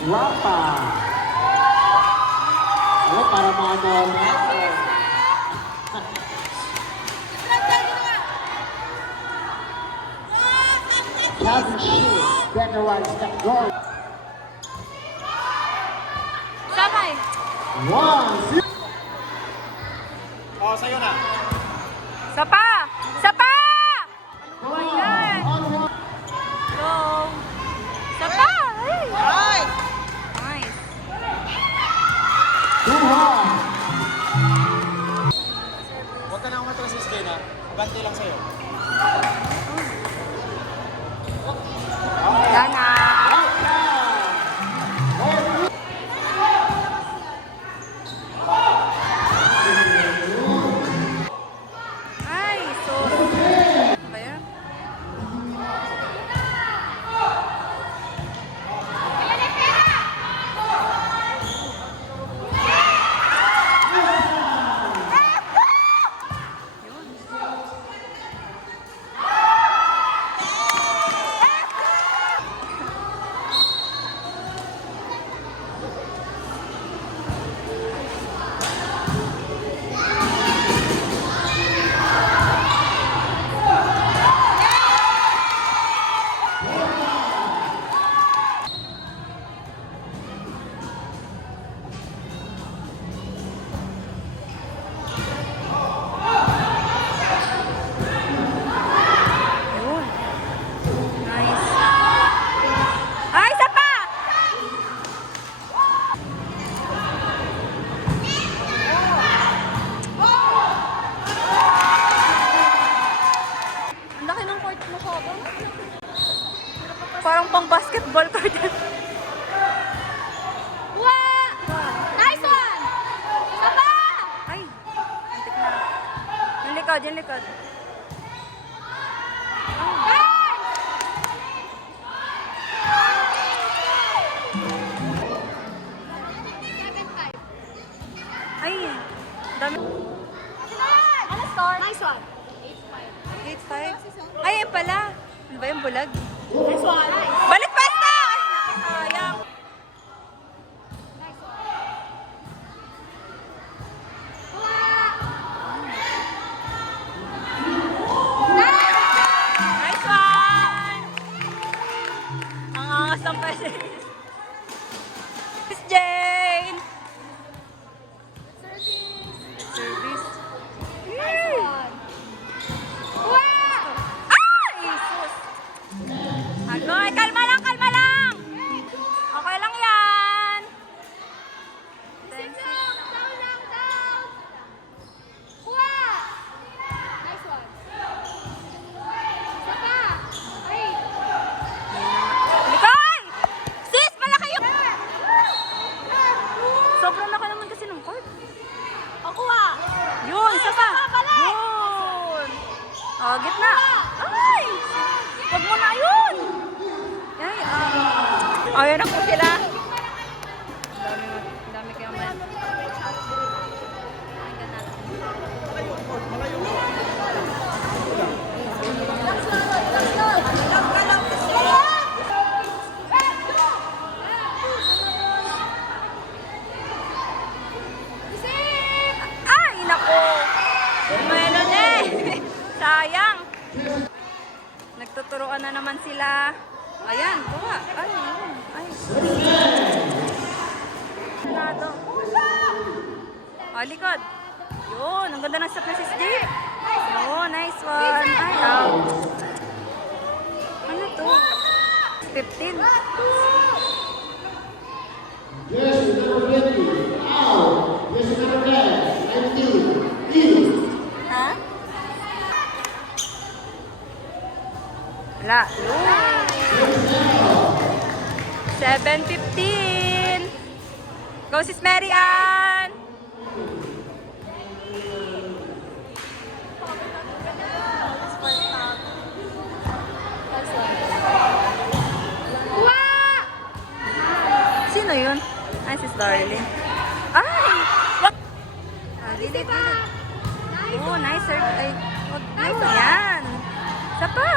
Guapa. Ano, para mga normal. Kevin Shea, better one step forward. Sabay. 1, 0. Oh, sa'yo na. Sapa! Sapa! Go. Ayan. On one. Go! Sapa! Ay! Ay! Nice. 2-1. Huwag ka na umatras sa skin, ha? Ganti lang sa'yo. Yan na. Ay, so... Ano ba yan? Yun. Nice. Ay, isa pa! Ang laki ng court mo, Sobo. Parang pang basketball court. Wow! Nice one! Isa pa! Ay, antik na. Yung likod, yung likod. Ay, dami. Ano score? Nice one. 8-5. Ay, yan pala. Ano ba yung bulag? Nice one. Balik pasta! Ay, nakasayang. Nice one! Ang angas ng pasis. Miss Jane! Service. Ay! Sus! Ano? Kalma lang, kalma lang! Okay lang yan! Nicole! Sis! Malaki yung... Sobrang laki naman kasi ng court. Yun, isa pa. Yun. Oh, gitna. Ay! Wag mo na yun. Ay, oh, yan na po sila. Ang dami kayong man. Ay, nako. Meron eh. Sayang. Nagtuturoan na naman sila. Ayan, kuha. Ay, yun. Ay. Sanado. Oh, likod. Yun, ang ganda ng step na si Steve. Oh, nice one. Ay, out. Ano to? 15. Yes, number 20. Out. Yes, number 10. 19. In. Ha? Wala. 7:15. Go sis Mary Ann. Sino yun? Ay, sis Darlene. Ay! Wag! Gilid, gilid. Oh, nice serve. Ay, wag. Nice yan. Isa pa.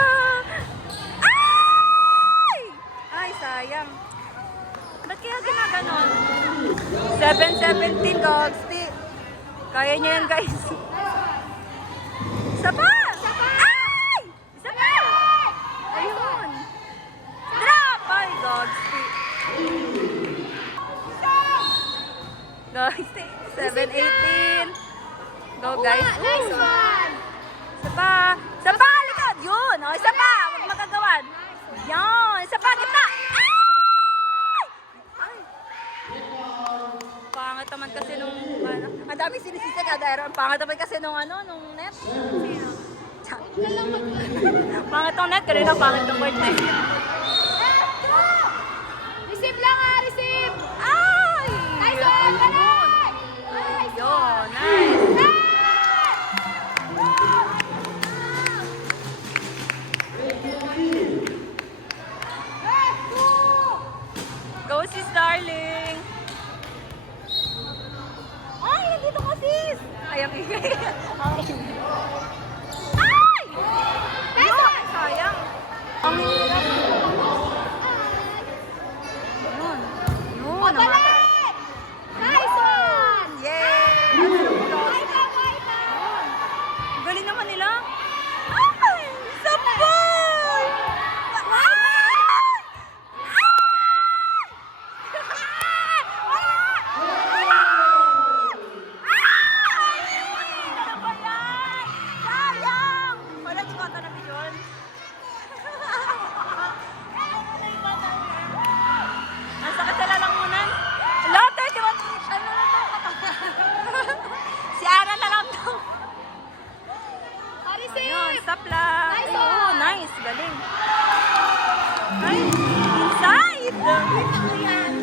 Ay! 7-17, Gogs. Kaya niya yan, guys. Isa pa! Ay! Isa pa! Ayun. Drop! Ay, Gogs. Guys, 7-18. Go, guys. Nice one! Isa pa! Isa pa! Likod! Yun! O, isa pa! Huwag magagawan. Yan! Isa pa! Gitna! Ay! Ay! Pangit naman kasi nung ano. Ang daming sinisisi ka dahil ang pangit naman kasi nung ano, nung net. Pangit nung net, kanina pangit nung word net. Receive lang receive! Ay! Nice one! Galing! Yun! Nice! Go sis, darling! Ay, nandito ka sis! Ay, ang ingay. Ay! Yun! Sayang! Ang hirap. Yun. Yun, namatay. Nice one! Yay! Ang galing naman nila. Ay! Sabay! Ay! Si Ana na lang to. Ayun, stop lang. Nice Oo, one. nice. Galing. Ay, inside. Tita ko yan.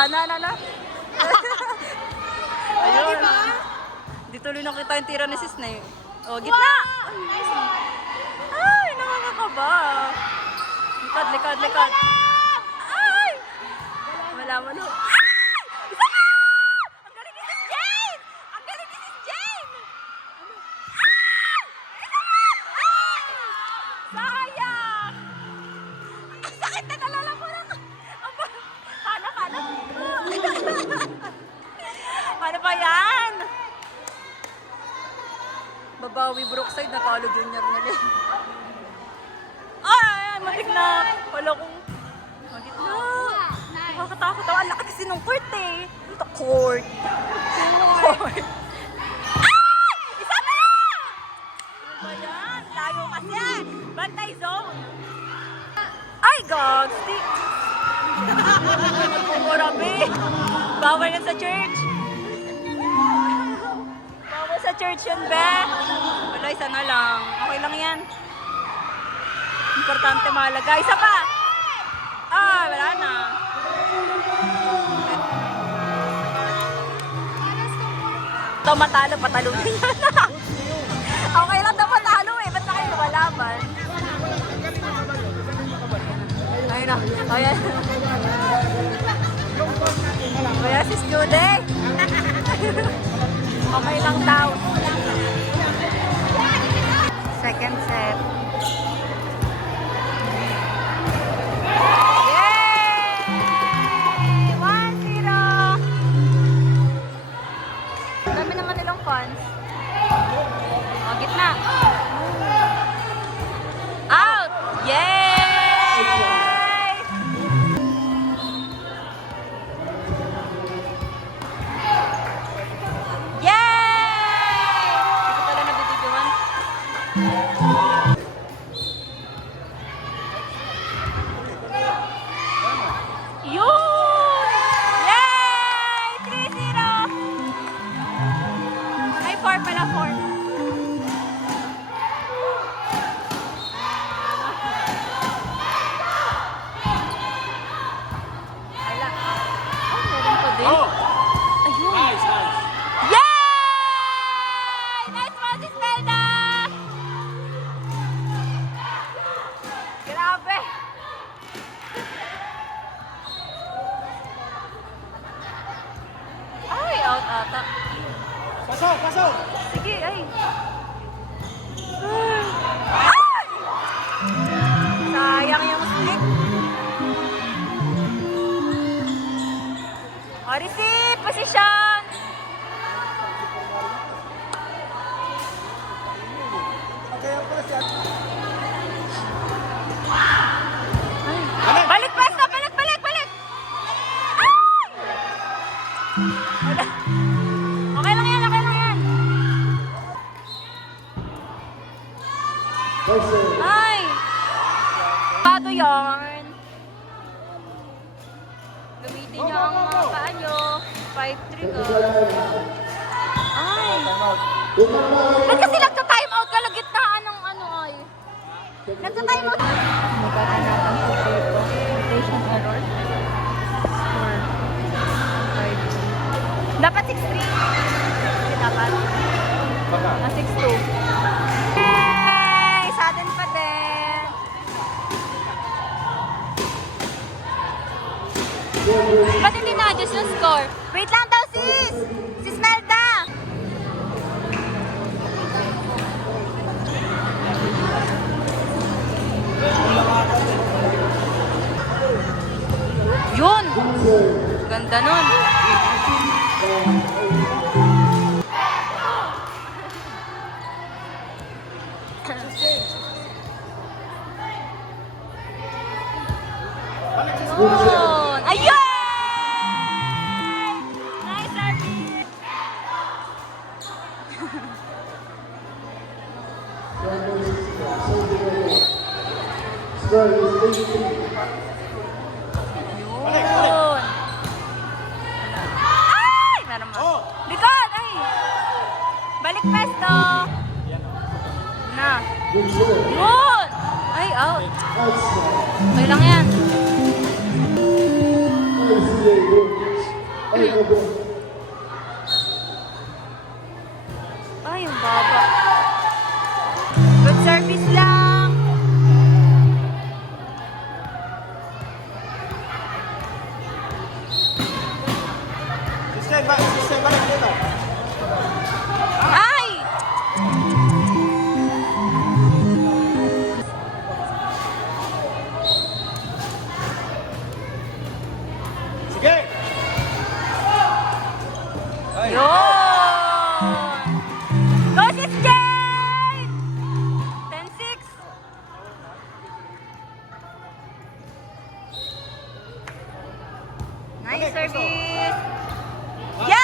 Ano? Ayun. Di tuloy nakita yung tira ni sis na yun. O, gitna. Nice one! Ay, nakakakaba. Likod. Ay! Wala. Ay! Isa pa! Ang galing ni Sis Jane! Ay! Isa pa! Ay! Sayang! Ang sakit na nalala ko lang. Paano? Paano ba yan? Babawi Brookside, natalo junior nila. Ay, matik na. Wala kong... Matik na. Nakakatakot ako. Ang laki kasi nung court eh. Ito, court. Court. Ay! Isa pa! Ano ba yan? Layo kasi. Bantay zone. Ay, gogs. Magpumurabi. Bawal yan sa church. Bawal sa church yun, be. Wala, isa na lang. Okay lang yan. Importante mahalaga. Isa pa! Ah, wala na. Ito matalo, patalunin nyo na. Okay lang ito matalo eh. Ba't na kayo lumalaban? Ayun na. Ayan. Kaya sis Jude. Okay lang daw. Second set. Dami naman nilang fans. O, gitna. Out! Yay! Yay! Hindi ko pala nabibidyoan. Yun! Yay! 3-0! Ay, 4 pala, 4. Ala. Oh, meron pa din. Oh! Ayun. Nice! Yay! Nice one, Sis Melda! Grabe. Ay, out ata. Pasok! Sige, ay. Ay! receive! Position! Ay. Balik, pwesto! Balik, balik, balik! Ay! Wala. Okay lang yan, okay lang yan. Ay! Pato yarn. Gamitin niyo ang mga paa niyo. 5-3 go. Ay! Ba't kasi nagka-time out ka lang gitnaan ng ano ay? Nagka-time out. Magkakanapan po kayo po. Rotation error. Score 5-2. Dapat 6-3. Hindi dapat. 6-2. Yay! Sa atin pa din. Ba't hindi na-adjust yung score? Wait lang daw, sis! Sis Melda! Yun! Ganda nun. Yun! Ayun! Nice service! Yun! Ay! Meron mo. Likod! Ay! Balik pesto! Na. Yun! Ay, out. Okay lang yan. Ay, yung baba. Good service lang. System, balik dito. Ay! Sige! Yun! Go, Sis Jane! 10-6. Nice service! Yay!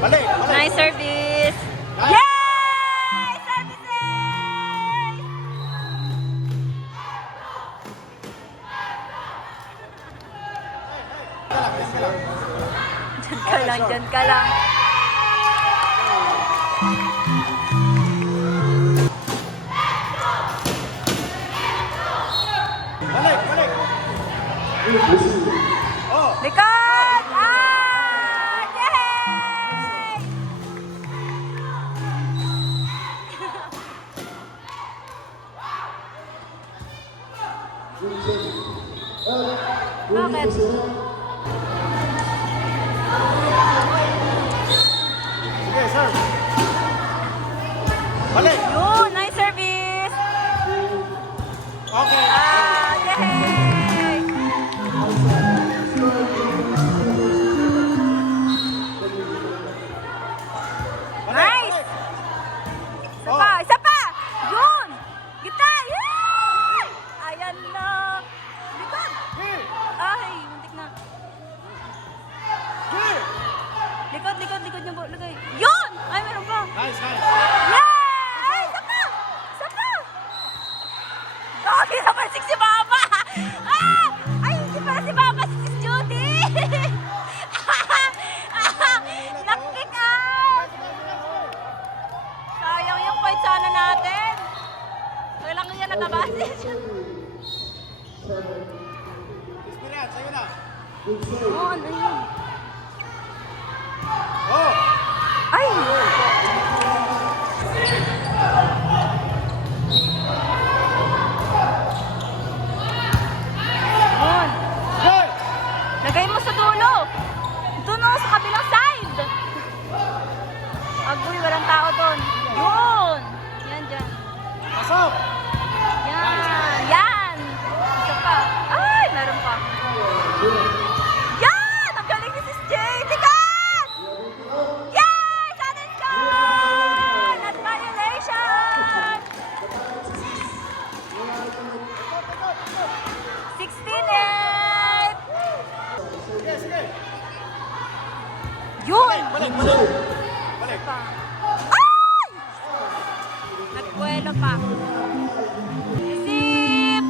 Balik! Nice service! Yay! Services! Diyan ka lang, diyan ka lang. Balik! Oh! Likod! Ah! Yay! Bakit? Sige, sir! Balik! Yun! Nice service! Okay! Ah! Yay! Nice! Isa pa! Isa pa! Yun! Gita! Yay! Ayan na! Likod! Here! Ay! Muntik na. Here! Likod, likod, likod niyo po. Lagay. Yun! Ay, meron pa. Nice! Yay! Ay, isa pa! Isa pa! Gagi naman si Mama! Ah! Ay, hindi pala si Mama, si Sis Judy! Nakick out! Sayang yung point sana natin. Kailangan yan nagkabasis. Experience, sa'yo na! Oo, ano yun? Oh! Ay! Yun. Good! Lagay mo sa dulo. Doon o, sa kabilang side. Buelo pa. Receive!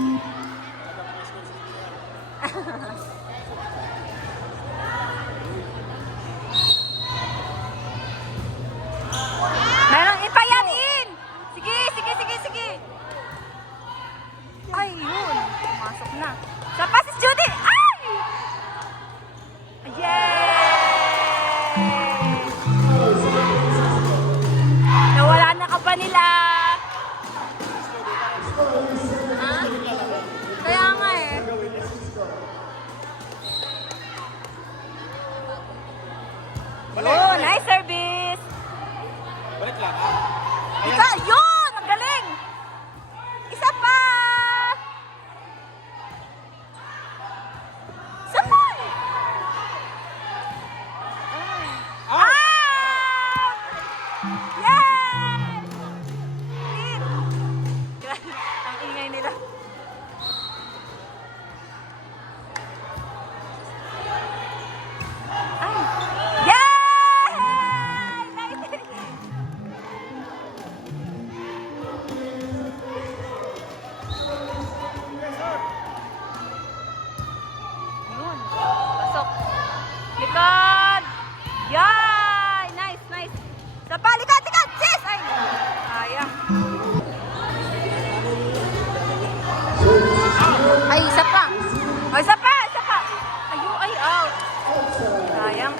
Meron, ipayan in! Sige, sige, sige, sige. Ay, yun. Pumasok na. Sa pasis, Judy! Ay! Yay! Nawala na ka pa nila. Ha? Kaya nga eh. Oh, nice service. Balik lang, ha? Ika, yun! Ang galing! Isa pa! Isa pa! Ah! Yay! Hit! Ang ingay nila. Ay! Yay! Nice! Yun. Pasok. Likod. Yay! Nice, nice. Sa pa, likod, likod. Sis! Ay! Sayang. Ay, isa pa. Ay, isa pa, isa pa. Ayo, ay, out. Sayang.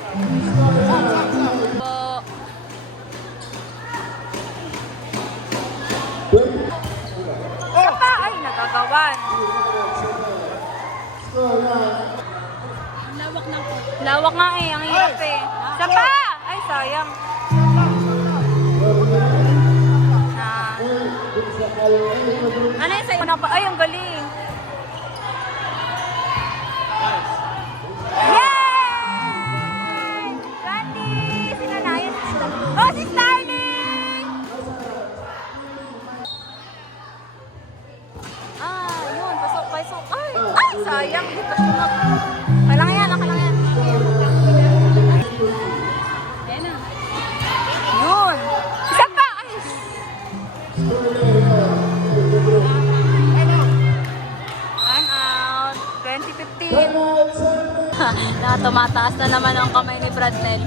Po. Isa pa. Ay, nagagawan. Lawak nga eh, ang hirap eh. Isa pa! Ay, sayang. Na. Ano yung sa'yo na ba? Ay, ang galing. Yay! Randy! Sino na yun? Oh, si Starling! Ah, yun. Pasok, pasok. Ay, ay, sayang. Dito siya. Kailangan yan, kailangan yan. Yun. Isa pa. Ay. Time out. 2015. Tumataas na naman ang kamay ni Bradnell.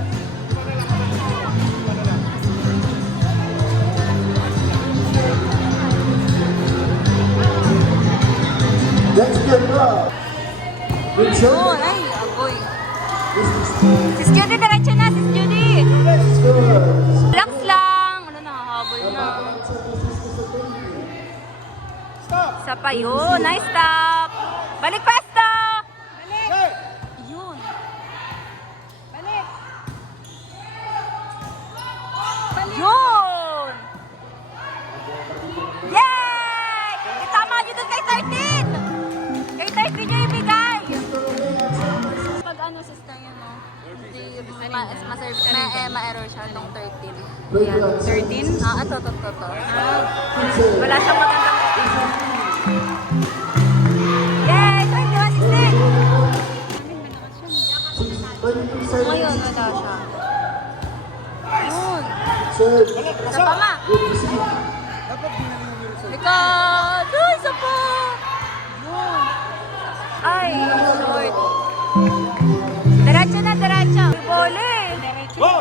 Let's get up. Yun. Ay, agoy. Sis Judy, diretso na. Sis Judy. Relax lang. Ano, nakahabol na. Stop! Isa pa yun. Nice stop. Balik pwesto. Hey! Yun. Balik. Yun. Yay! Itama nyo dun kay 13. Kay 13 nyo ibigay. Pag ano, sister yun, no? Ma-error siya nung 13. Yan. 13? Ah, ito. Wala siyang magandang. Yay! 21, sister! Ngayon, wala siya. Yun. Isa pa ma. Likod! Ay, isa pa! Yun. Ay, short. Diretso na, diretso. Bole. Go!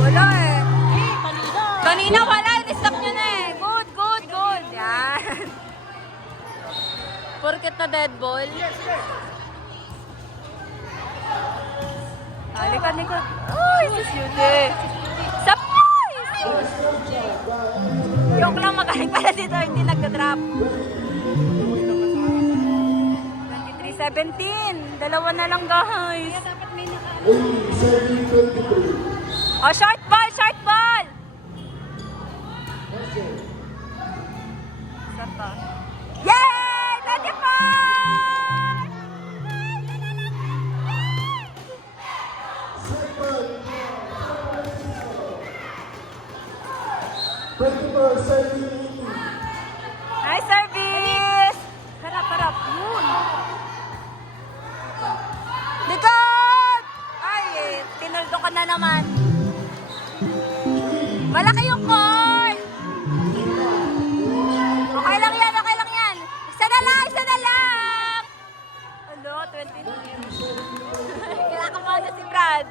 Wala eh. Kanina wala. I-stop nyo na eh. Good, good, good. Yan. Porket na dead ball. Likod, likod. Uy, sis Judy. Surprise! Yung lang magaling pala si 30 nagka-drop. 23-17. Dalawa na lang guys. Oh, short ball, short ball! Isa pa. Yay! 24-17. Nice service! Harap, harap. Yun. Likod! Ay, tinuldo ka na naman. Malaki yung court! Okay lang yan, okay lang yan. Isa na lang, isa na lang! Ano, 20 kinakabahan na si Brad.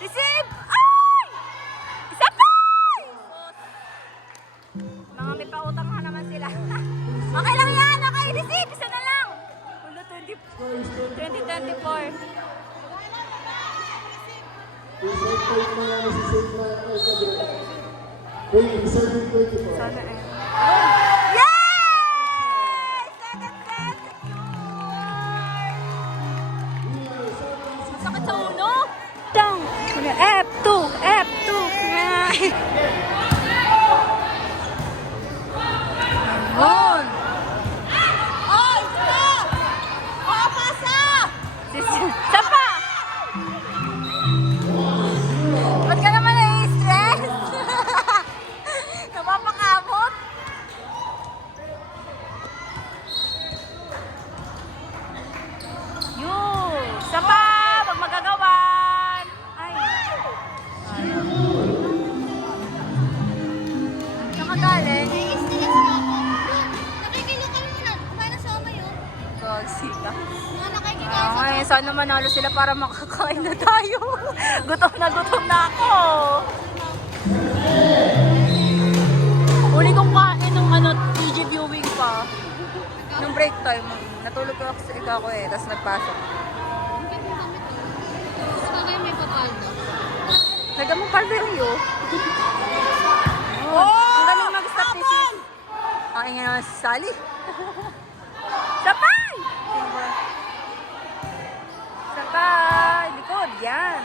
Receive! Ay! Isa pa! Mga may pautang na naman sila. Okay lang yan, okay, receive! Isa na lang! Ulo, 2024. Reserve point mo lang si Safe na reserve 24. Sana eh. Yay! Second set! Sakit sa ulo? Down! F2! F2! Yun! Oh, stop! Oh, pasa! Sapa! Ba't ka naman nai-stress? Napapakamot? Yun! Sapa! Pag magagawan! Ay! Saan ka galing? Nakikilukal mo na. Kumain na sama yun. Gagsi ka. Mga nakikikain sa Ay, sana manalo sila para makakain na tayo. Gutom na ako. Uli kong kain nung TG viewing pa. Nung break time, natulog ako sa ikaw ko eh, tapos nagpasok. Sana may papaldo. Nagamong palverio. Oh, ang galing mag-stop ni sis. Ang ingay naman si Sally. Sapay! Sapay! Likod, yan.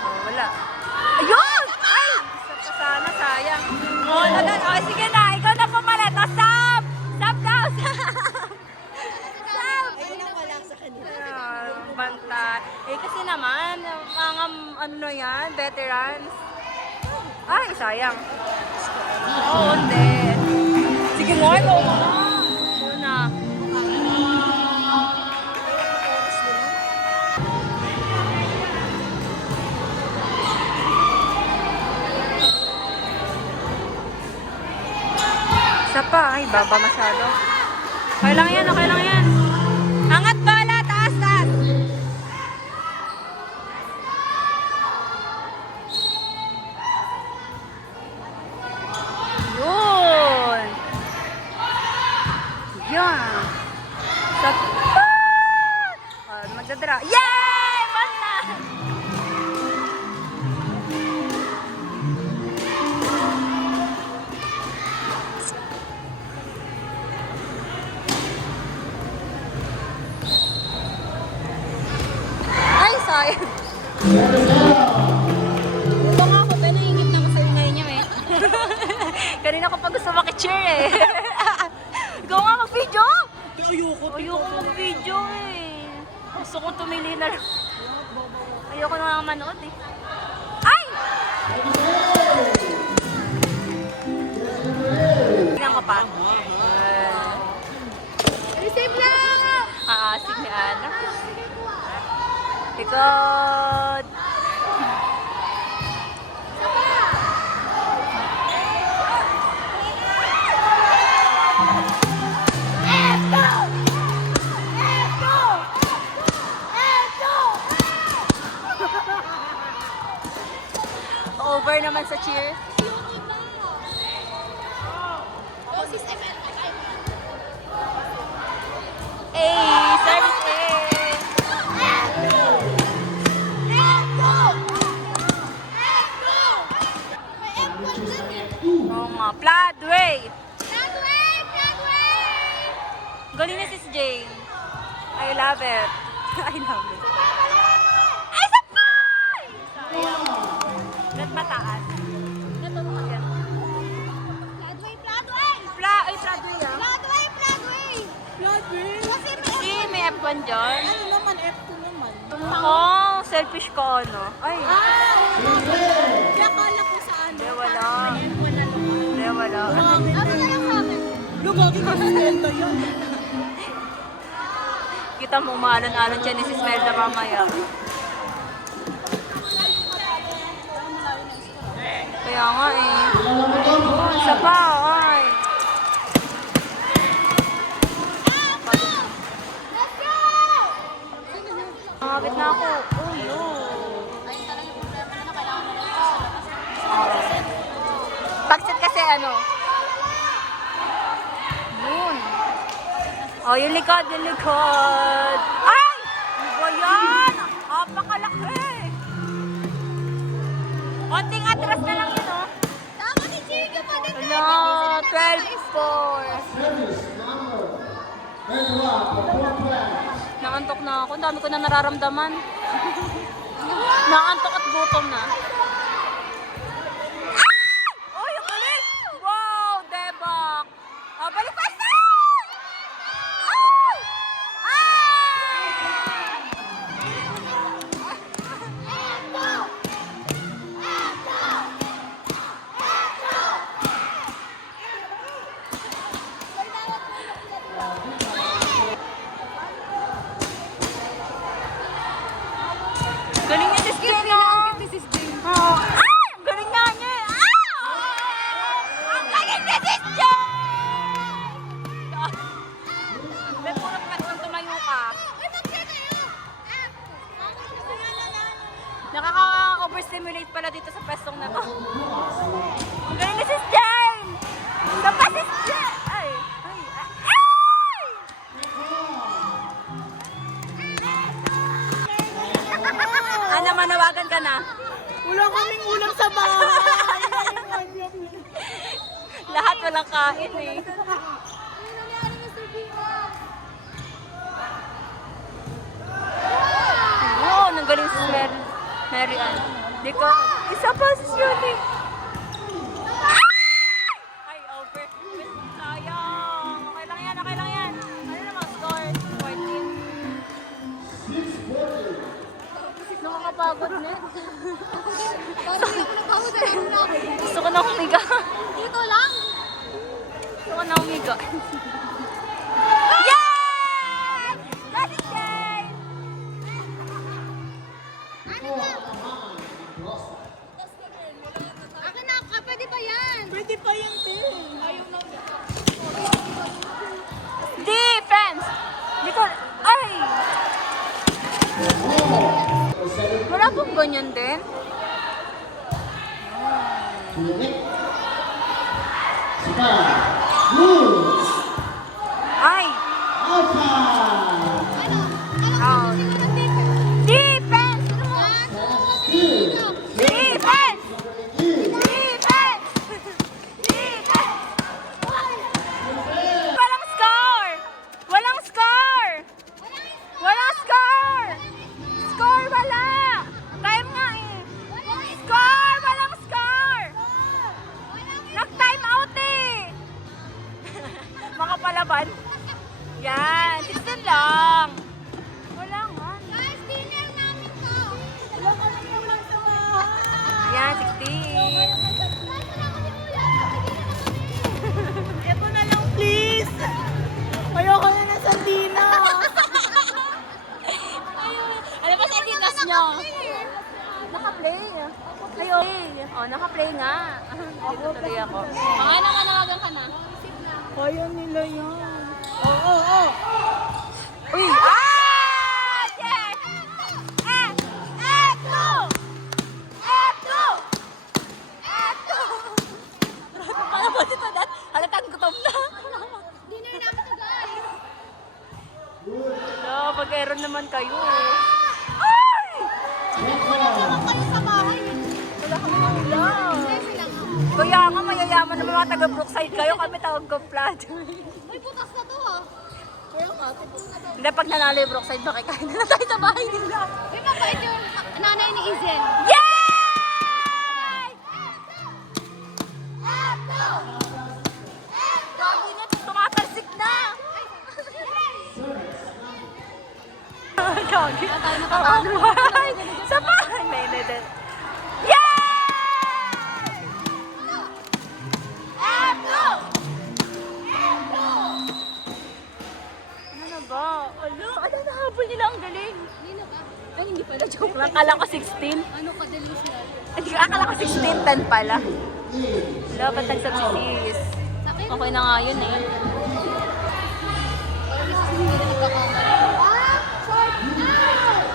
Oh, wala. Ayun! Ay! Sap ka sana, sayang. Oh, nagan. Oh, sige na. Ikaw na pumalit. Oh, sap! Sap daw, sap! Sap! Ayun ang wala sa kanila. Banta. Eh, kasi naman, mga ano yan, veterans. Ay, sayang. Oo, hindi. Sige nga, ikaw na. Ikaw na. Isa pa, ay, baba masyado. Okay lang yan, okay lang yan. Angat bala, taas, taas. Yun. Yan. Sa magdadra. Yay! Basta! Ay, sayang. Ito nga ako, pero naiingit na ko sa ingay niya eh. Kanina ko pa gusto makicheer eh. Ikaw nga mag-video! Ayoko mag-video eh. Gusto kong tumili na lang. Ayoko na nga manood eh. Ay! Tingnan ko pa. Receive lang! Aasig ni Ana. Likod! Over naman sa cheer. Oh, sis, ML. Service A! Oo nga, Floodway! Galing na sis Jane. I love it. I love it. Ay, sapay! Sayang. Ba't mataas? Natulungan yan. Ay, Floodway ah. Si, may F1 dyan. Ano naman, F2 naman. Oh, selfish ko, ano? Ay, Kaya kala ko saan. hindi, wala. Hindi, wala. Ano na lang sa akin? Lumagi ka sa tenda yan. Kita mo, umalon-alon siya ni Sis Melda mamaya. Kaya nga eh. Kilala mo to? Oh, isa pa, ay. Nakabit na ako. Oh, no. Pagsit kasi ano. Yun. Oh, yung likod, yung likod. Ay! Ano ba yan? Apakalaki. Konting atras na lang yun, oh. Tama ni Chico pa din. Wala, 12-4. Service number 21 for 4 points. Naantok na ako. Ang dami ko na nararamdaman. Naantok at gutom na. Ah! Uy, ang galing! Wow, debak! Ah, balik pa isa! Ay! Galing niya si Jane, oh. Oh. Ay! Ang galing nga niya. Ah! Ang galing niya si Jane! May puro pwestong tumayo ka. Nakaka-overstimulate pala dito sa pwestong na to. Ang galing ni Sis Jane! Ito pa Sis Jane! Ay! Ay! Ay! Ano, manawagan ka na? Wala kaming ulam sa bahay. Lahat walang kain eh. Oo, nang galing si Mary Ann. Di ko, isa pa si Shirley. Ay, over. Sayang. Okay lang yan, okay lang yan. Ano naman score? 14. Nakakapagod na. Gusto ko na humiga. Dito lang. Gusto ko na humiga. Yay! That's it! Akin na, pwede ba yan? Pwede pa yung tail. Ayaw na. Defense! Di ko, ay! Wala pong ganyan din. Tulik. Sika. Blue. Ay! Alpha. Out. Defense! Two. Defense! Defense! Defense! Walang score! Walang score! Walang score! Score wala! Time nga eh! Score! Walang score! Nag-time out eh! Makapalaban. Yan! 16 lang! Wala nga. Guys, dinner namin to. Wala kaming ulam sa bahay. Yan, 16. Ito na lang, please. Ayoko na ng sardina. Ano ba sa editas nyo? Naka-play. Ayun. Oh, naka-play nga. Dito tuloy ako. Mga nanawagan ka na. Kaya nila yan. Oo. Uy! Ah! Yes! Eto! Eto! Eto! Ano ba dito, Dad? Halatang gutom na. Dinner namin to, guys. Wala, pag-error naman kayo. Ay! Naman kayo sa bahay. Wala kami ulam. Kasi lang ako. Kaya nga, mayayaman naman mga taga-Brookside kayo. Kami tawag-complad. May bukas na to, ah. Hindi, pag nanalo yung Brookside, makikain na tayo sa bahay nila. May mabait yung nanay ni Izen. Yay! Gagi na, tumatalsik na. Gagi. Ay, sa bahay. May din. Yay! Eto! Ano na ba? Ano nahabol nila? Ang galing. Nino ba? Ay, hindi pala joke lang. Kala ko 16. Ano ka, delusional? Hindi, akala ko 16-10 pala. Dapat nagsab si sis. Okay na nga yun eh.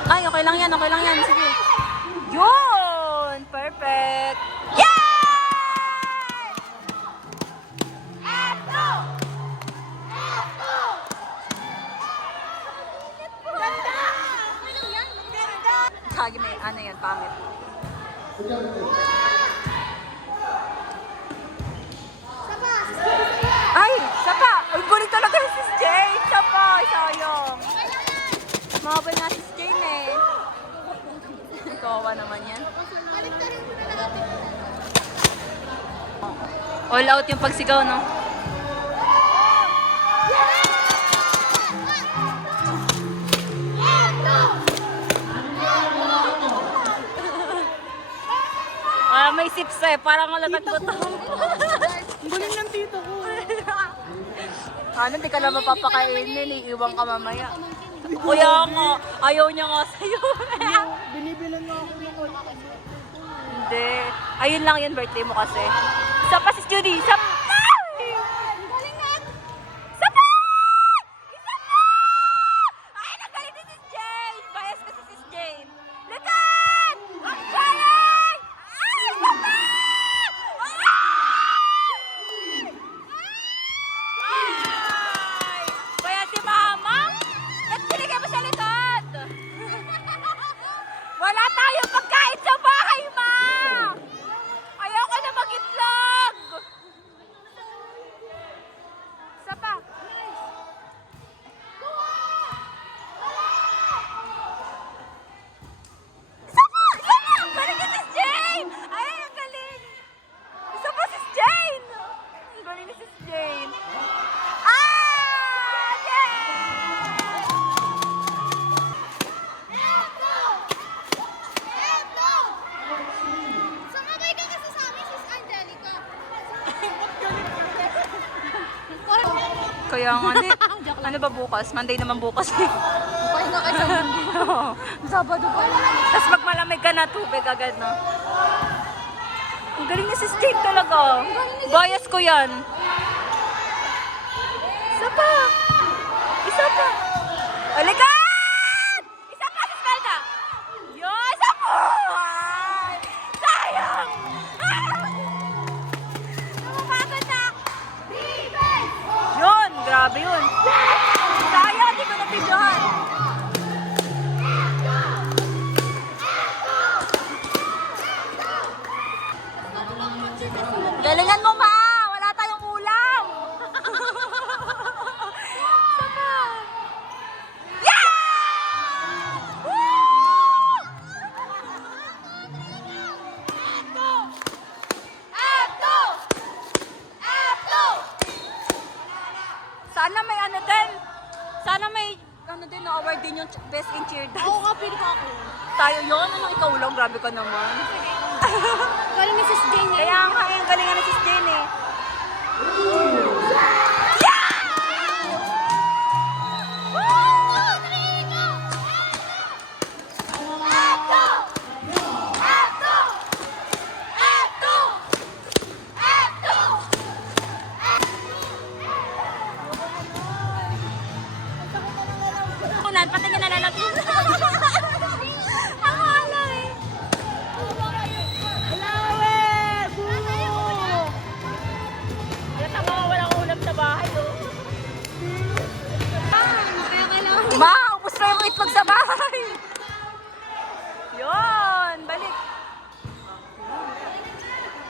Ay, okay lang yan, okay lang yan. Sige. Yun! Perfect! Yay! Eto! Eto! Ganda! Kagi may ano yan, pangit. Ay! Sapa! Ay, gulit talaga si Sis Jane! Sapa! Sayang! Mabay nga si Sis Jane eh. Kawawa naman yan. All out yung pagsigaw, no? May sips eh. Parang malatag ko to. Ang galing ng tito ko. Ano, di ka na mapapakainin. Iiwan ka mamaya. Kuya nga, ayaw niya nga sa'yo. Binibilan mo ako ng Hindi. Ayun lang yun, birthday mo kasi. Isa pa si Judy. Isa pa! Isa pa! Isa pa! Ay, nagaling ni Sis Jane! Bias kasi Sis Jane. Likan! Ang galing! Ay, isa pa! Ay! Kaya si Mama, nagtiligay mo sa likod! Wala tayong pagkain sa bahay, Ma! Ayaw ko na mag-itlog! Isa pa. Isa pa! Isa pa! Ang galing ni Sis Jane! Ay, ang galing! Isa pa, Sis Jane! Ang galing ni Sis Jane. Ah! Sumabay ka kasi sa amin, Sis Angelica. Kaya nga, ano ba bukas? Monday naman bukas eh. Pahinga ka sa mundo. Sabado pa lang. Tapos magmalamig ka na tubig agad, no? Ang galing ni Sis Jane talaga. Bias ko yan. Isa pa. Isa pa. Alikan! Isa pa, Sis Calda. Yun, isa pa. Ay, sayang. Namapagod na. Yun, grabe yun. Sayang, di ko na-videohan. Galingan mo, Ma! Wala tayong ulam! Saka! Yeah! Woo! Eto! Eto! Eto! Sana may ano din. Sana may ano din, na-award din yung best in cheer dance. Oo nga, pili ko ako. Tayo yun? Ano ikaw lang? Grabe ka naman. Galing ni Sis Jane eh. Kaya nga, yung galingan ni Sis Jane eh. Unan, pati ka nalalagyan. Ang hala eh. Halata mga walang ulam sa bahay, oh. Kaya kailangan. Ma, ubos na yung itlog sa bahay. Yun, balik.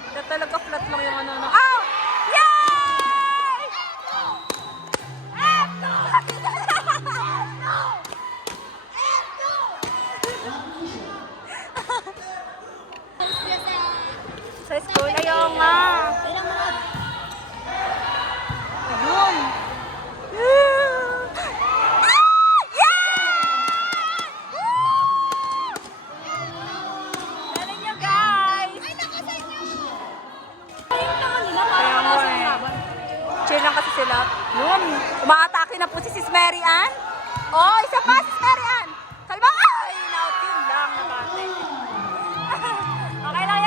Hindi talaga flat lang yung ano. Oh! Yay! Eto! Sa school, ayaw nga. Yun. Galing nyo, guys. Kaya nga eh. Chill lang kasi sila. Yun. Umaatake na po si Sis Mary Ann. Oh, isa pa, Sis Mary Ann. Kalma. Ay, na-team lang. Nabate. Okay lang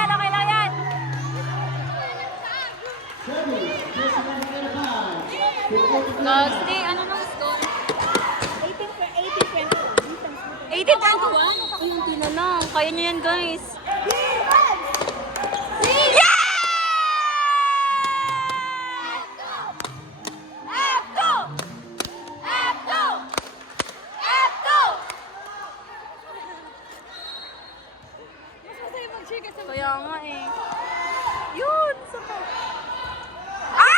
Gogs, di, ano nang score? 18-21? Ay, hindi na lang. Kaya niyo yan, guys. Kaya nga eh. Yun! Saka. Ah!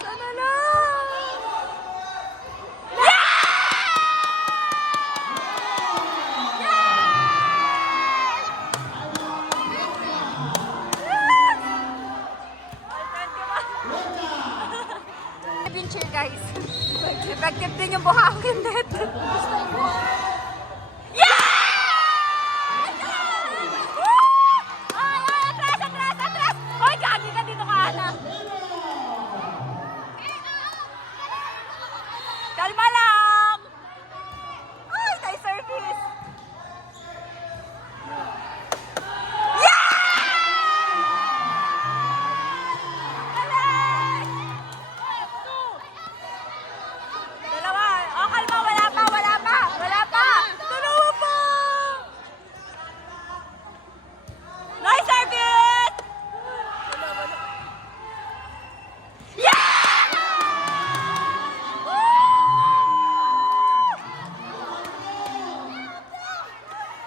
Sana lang! Adventure guys. Effective din yung buhangin dito. Yeah! Ay, atras, atras, atras! Hoy, gagi ka dito ka, Ana. Kalma lang! Ay, tayo service. Dalawa. Oh, kalma. Wala pa, wala pa. Wala pa. Dalawa pa. Nice service! Yeah!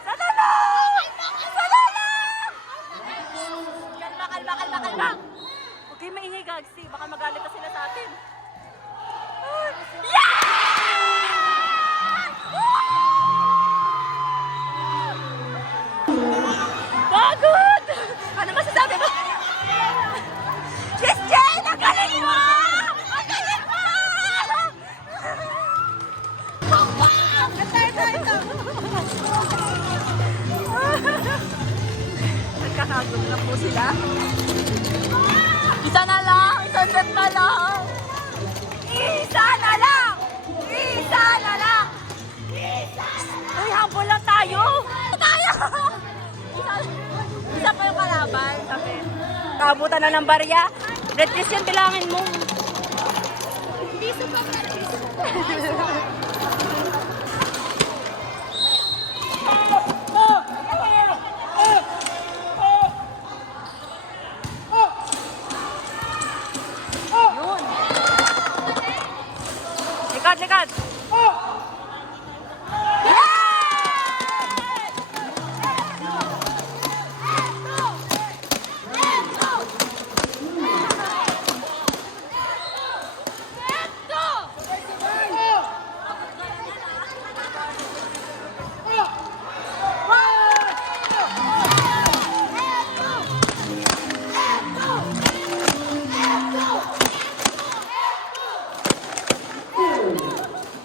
Sana lang! Sana lang! Kalma, kalma, kalma, kalma. Okay, maingay gagsi. Baka magalit na sila sa atin. Yeah! Pagod! Ano masasabi mo? Yes, Jane! Ang galing mo! Ang galing mo! Nagkakagod na po sila. Isa na lang! Isang set na lang! Isa na lang! Isa na lang! Ay, habol lang tayo! Tayo! Isa pa yung kalaban. Sabi. Kaabutan na ng barya. Red Chris yan, bilangin mo. Piso pa para piso. Yun. Likad, likad.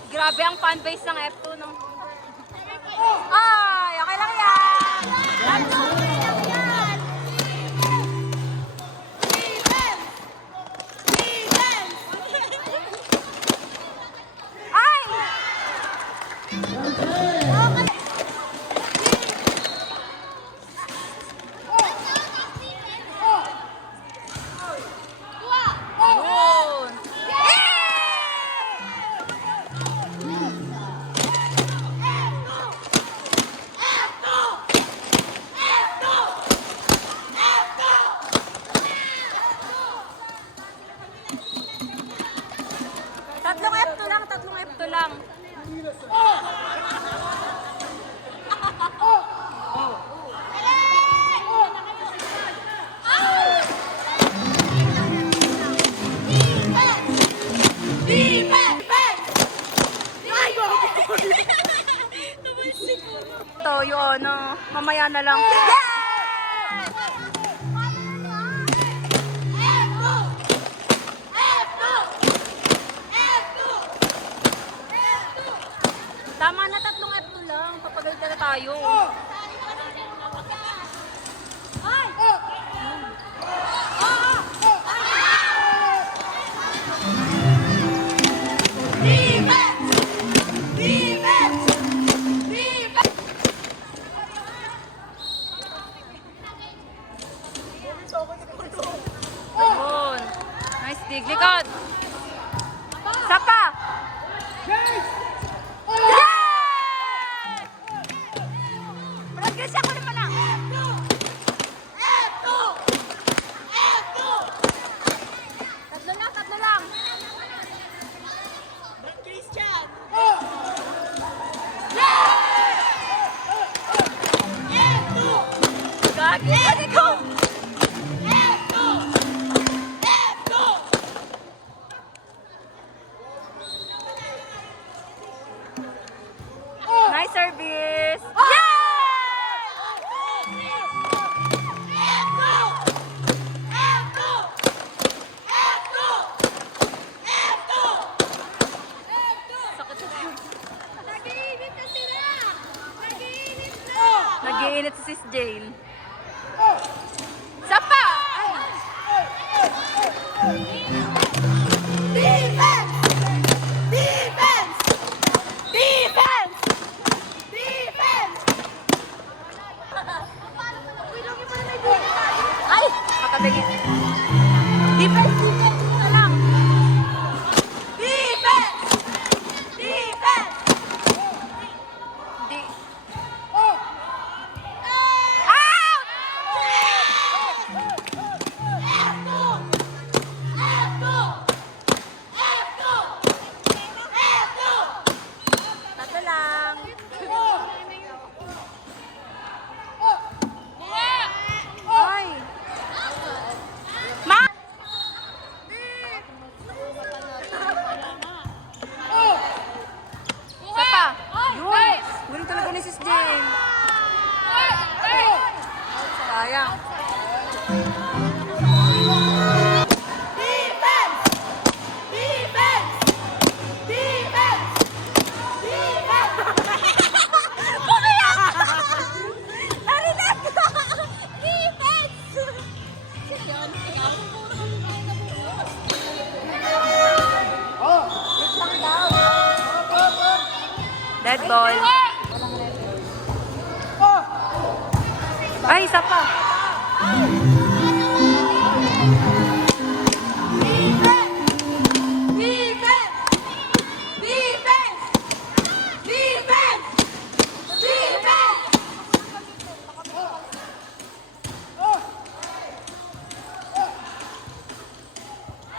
Grabe ang fanbase ng F2, no? Ay, okay lang yan! Okay lang yan! Ay! Yun! Tatlong F2 lang, tatlong F2 lang. Ito, yun, no? Mamaya na lang. Tama na, tatlong F2 lang. Papagalitan na tayo. Ay! Astig, likod. Sapa. Yay! Progress ako naman na. Tatlo lang. Christian! Gagi, gagi ko. Nice service. Nag-iinit si Sis Jane. Sapa! Defense! Defense! Defense! Defense! Ay! Katabigin. Defense! Defense na lang. Defense! Defense! Di. Out! Tatlo lang. Ay! Ma! Sapa! Yun! Galing talaga ni Sis Jane. Sayang. Defense! Defense! Defense! Defense! Pumiyak! Narinig ko! Defense! Dead ball. Ay, isa pa.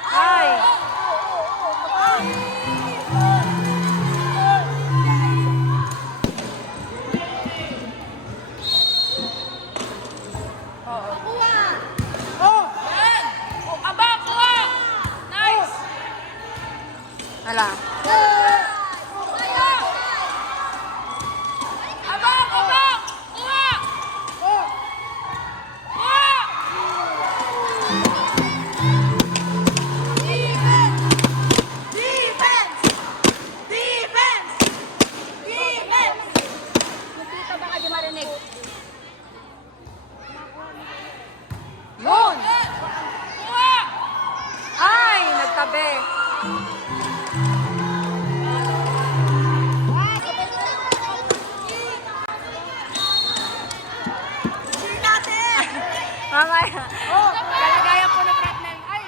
Ay! Hala. Yun! Ay, nagtabi. Mamaya. Kalagayan po ni Fratnel. Ay!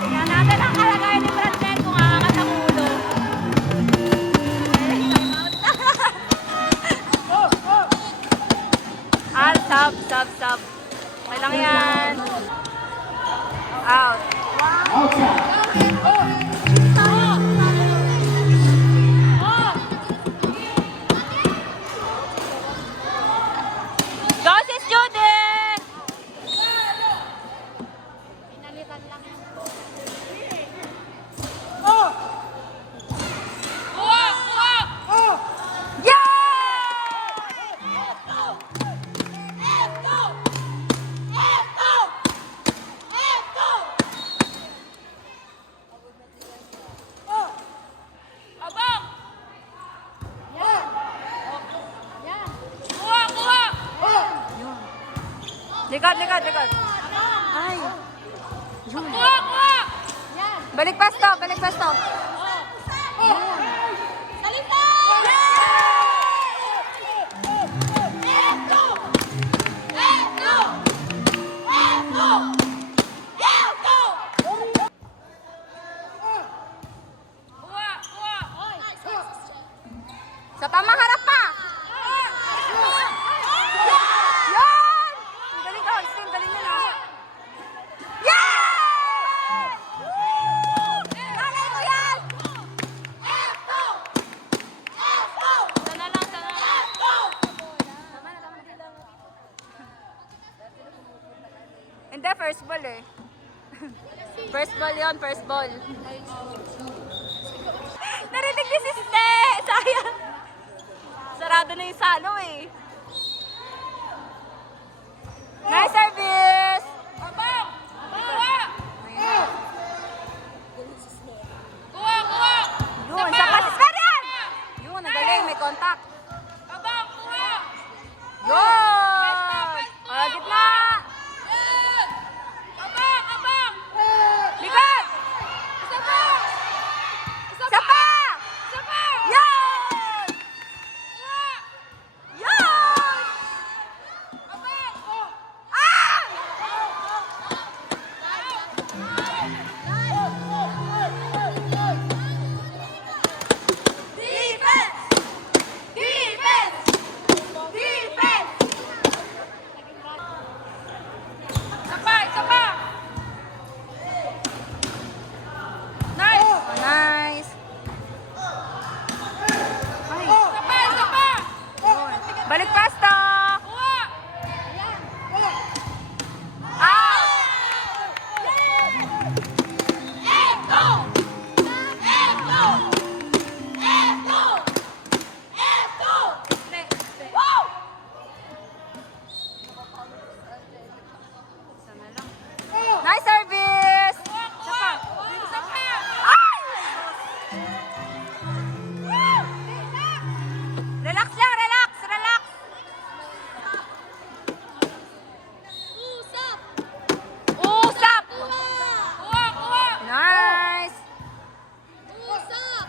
Tingnan natin ang kalagayan ni Fratnel kung aangat ang ulo. Sub. Okay lang yan. Out. Outside. Go, Sis Judith! Likod. Ay. Yun. Balik pasto. First ball yun, first ball. Narinig ni si Ste! Sayang! Sarado na yung salo eh. Nice service! Abang! Kuha! Ayun. Kuha! Kuha! Yun, sa pasis pa rin! Yun, ang galing, may contact. Abang! Kuha! Yun! Gitna! Abang! Abang! Likod! Isa pa! Isa pa! Isa pa! Yun! Yun! Abang! Ah! Defense! Defense! Defense! Isa pa! Isa pa! Nice! Oh, nice. Ay, Isa pa! Isa pa! yun. Balik pasto! Kuha! Out! Eto! Eto! Eto! Eto! Woo! Nice service! Isa pa! Isa pa! Ay! Relax lang, relax, relax. Usap! Usap! Kuha! Kuha! Nice! Usap!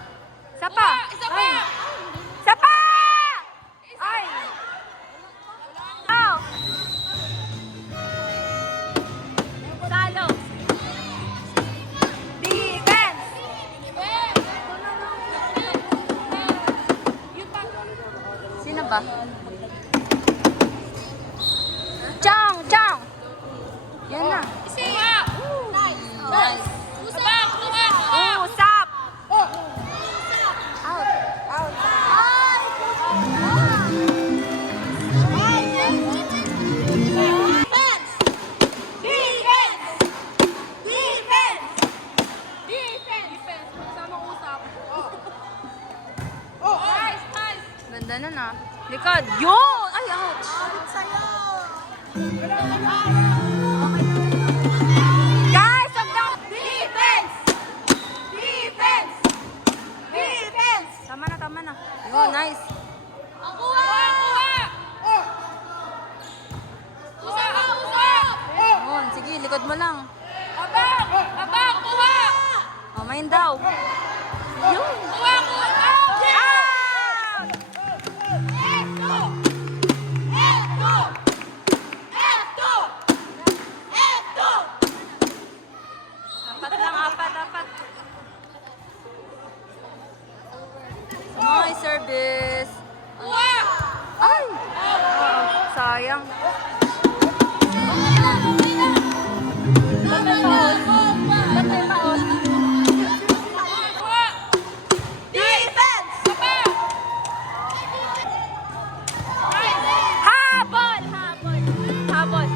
Isa pa! Isa pa! Ay. Isa pa! Ay! Out! Salo! Defense! Sino ba? Chong! Chong! Yan na. Kuha! Nice. Usap! Kuha! Kuha! Usap! Out! Out! Defense! Defense! Defense! Defense! Kasama usap. Nice! Nice! Ganda na na. Likod. Yun! Ay, ouch! Guys, wag na! Defense! Defense! Defense! Tama na, tama na. Yun, nice. Kuha! Kuha! Usap! Usap! Yun, sige, likod mo lang. Abang! Abang! Kuha! Oh, main daw. Yun. Kuha! Kuha! Out! Eto! Eto! Eto! Eto! Apat lang, apat, apat. Nice service. Kuha! Ay! Oh, sayang. Kuha! Defense! Sapa! Habol! Habol! Habol!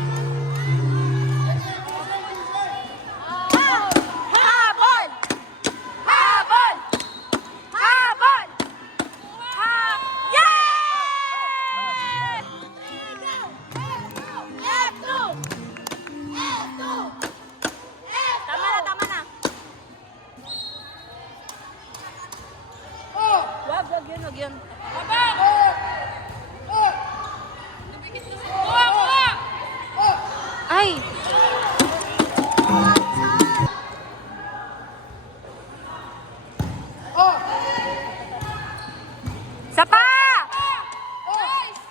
Habol! Habol! Habol! Yay! Eto! Eto! Tama na, tama na. Wag, wag yun, wag yun. Abang! Kuha! Kuha! Ay! Sapa! Nice!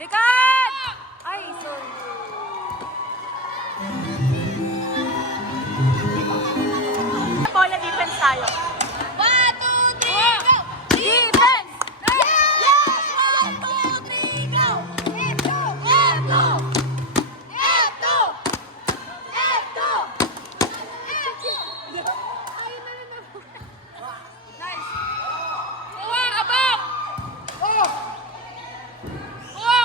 Likod! Ay, sorry. Bola defense tayo. 1, 2, 3, go! Defense! Yes! 1, 2, 3, go! Eto! Eto! Eto! Eto! Nice! Kuha! Abang! Kuha! Kuha!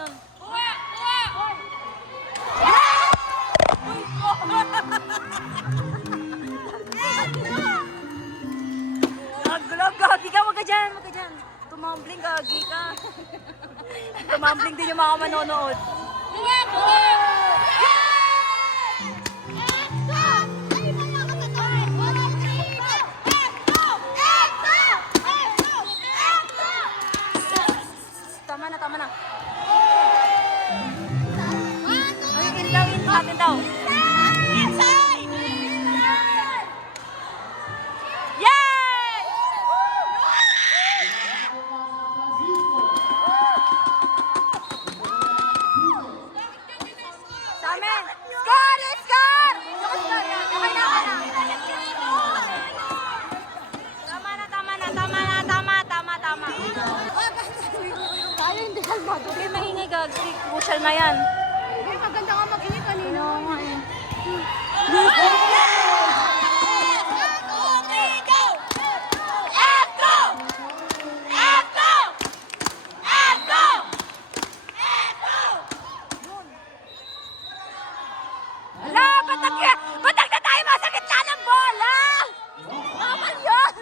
ganun. Gagi ka, wag ka dyan, wag ka dyan. Tumambling, gagi ka. Tumambling din yung mga manonood. Tama na, tama na. Ay, in natin daw. Yay! Sa amin! Score! Score! Okay na, okay na. Tama na, tama na, tama na, tama. Kaya hindi kalmado. Okay, maingay gagi. Crucial na yan. Ay, maganda ka mag-ingay kanina. Oo nga eh. Ala, patag na tayo masakit na ng bola! Bakal yun!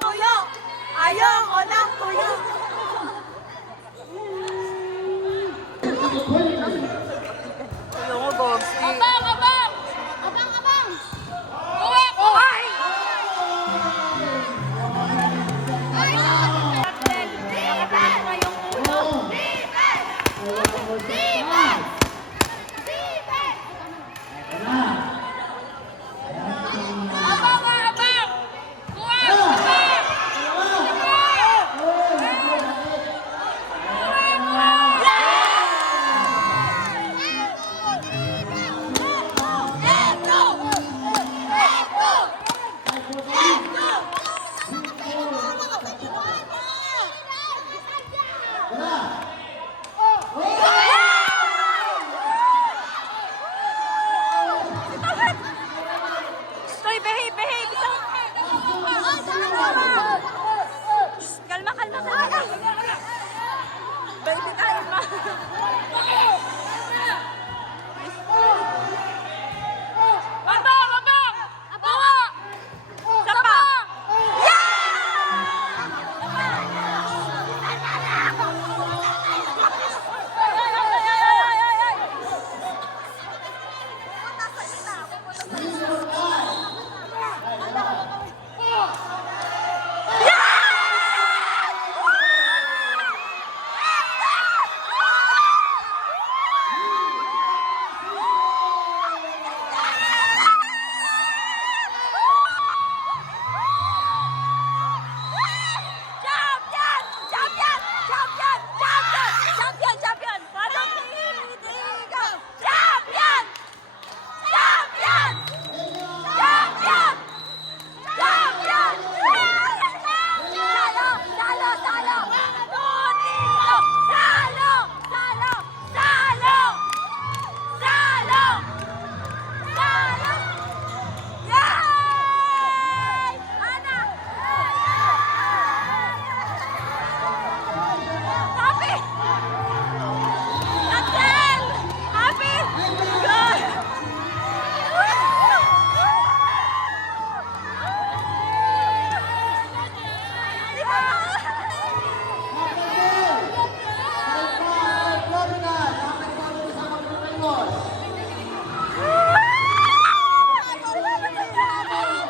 Tuyo! Ayoko ng tuyo! Yung mo, Bobsy. Abang! Abang! Ay! Wala.